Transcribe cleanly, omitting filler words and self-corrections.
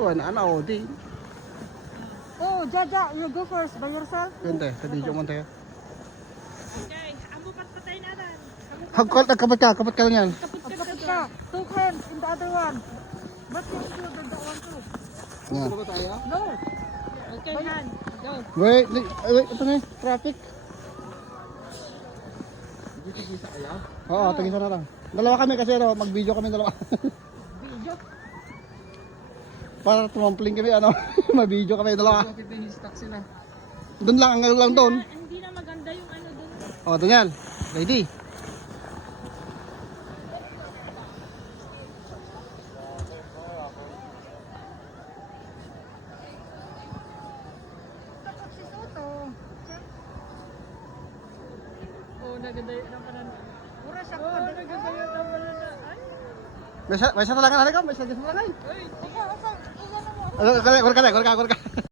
Ano, di. Oh, Jaja, you go first by yourself. Ganda, sa video mo tayo. Okay, amo patpatay na dan. Hagkot, kapat ka lang yan. Kapit ka. Two hands in the other one. But you do that one too. Yan. No. Okay, Han. Go. Wait, ito na traffic. Oo, tagisa na lang. Dalawa kami kasi mag-video kami dalawa. Video. Para tumampling kami, mag-video kami dalawa. Doon lang, ang lang doon. Hindi na maganda yung ano dun. O, doon yan. Ready? Takot si Soto. Oh, naganda yun ang panan. Pura siya Oh, naganda yun ang panan. Ay. May isa talaga, may isa talaga. Uy, Asa na mo? Kurka.